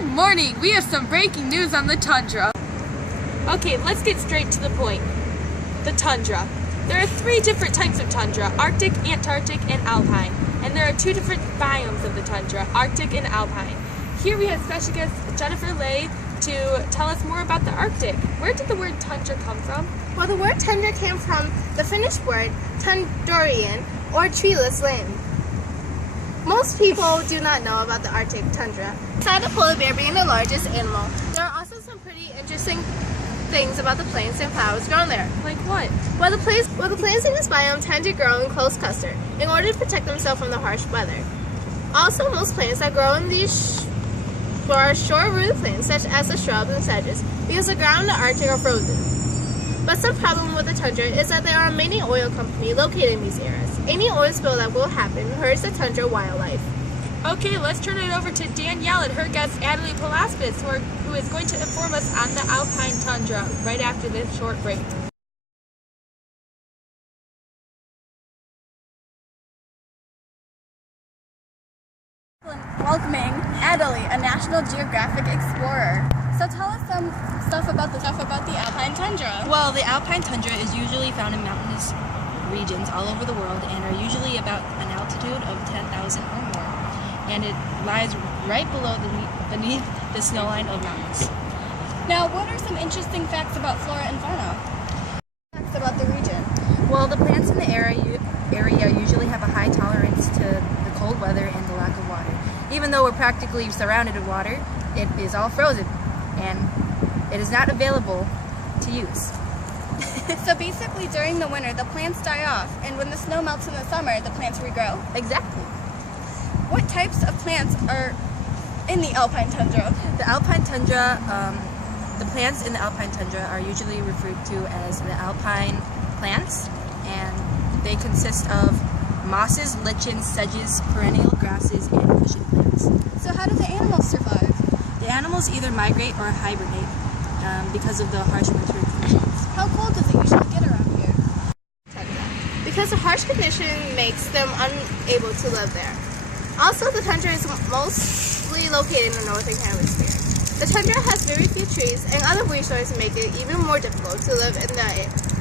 Good morning! We have some breaking news on the tundra. Okay, let's get straight to the point. The tundra. There are 3 different types of tundra: Arctic, Antarctic, and Alpine. And there are 2 different biomes of the tundra, Arctic and Alpine. Here we have special guest Jennifer Lay to tell us more about the Arctic. Where did the word tundra come from? Well, the word tundra came from the Finnish word tundurian, or treeless land. Most people do not know about the Arctic tundra. Besides the polar bear being the largest animal, there are also some pretty interesting things about the plants and flowers grown there. Like what? Well, the plants in this biome tend to grow in close cluster in order to protect themselves from the harsh weather. Also, most plants that grow in these are short-rooted plants, such as the shrubs and sedges, because the ground in the Arctic are frozen. But some problem with the tundra is that there are many oil companies located in these areas. Any oil spill that will happen hurts the tundra wildlife. Okay, let's turn it over to Danielle and her guest Adelie Palaspis, who is going to inform us on the Alpine tundra right after this short break. Welcoming Adelie, a National Geographic explorer. So tell us some stuff about the Alpine tundra. Well, the Alpine tundra is usually found in mountainous regions all over the world and are usually about an altitude of 10,000 or more. And it lies right below beneath the snow line of mountains. Now, what are some interesting facts about flora and fauna? Facts about the region. Well, the plants in the area usually have a high tolerance to the cold weather and the lack of water. Even though we're practically surrounded in water, it is all frozen and it is not available to use. So basically during the winter, the plants die off, and when the snow melts in the summer, the plants regrow? Exactly. What types of plants are in the Alpine tundra? The Alpine tundra, the plants in the Alpine tundra are usually referred to as the alpine plants, and they consist of mosses, lichens, sedges, perennial grasses, and cushion plants. So how do the animals survive? The animals either migrate or hibernate because of the harsh winter conditions. How cold does it usually get around here? Because the harsh condition makes them unable to live there. Also, the tundra is mostly located in the northern hemisphere. The tundra has very few trees, and other resources make it even more difficult to live in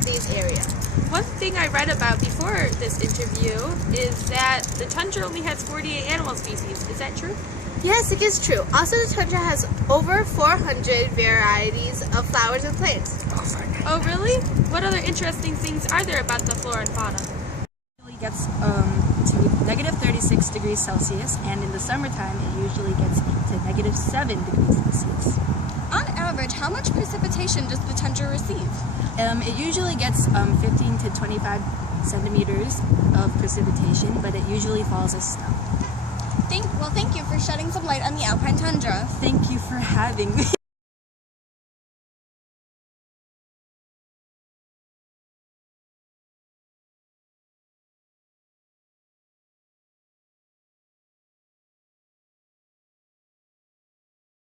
these areas. One thing I read about before this interview is that the tundra only has 48 animal species. Is that true? Yes, it is true. Also, the tundra has over 400 varieties of flowers and plants. Oh, really? What other interesting things are there about the flora and fauna? It usually gets to negative 36 degrees Celsius, and in the summertime it usually gets to negative 7 degrees Celsius. On average, how much precipitation does the tundra receive? It usually gets 15 to 25 centimeters of precipitation, but it usually falls as snow. Thank you for shedding some light on the Alpine tundra. Thank you for having me.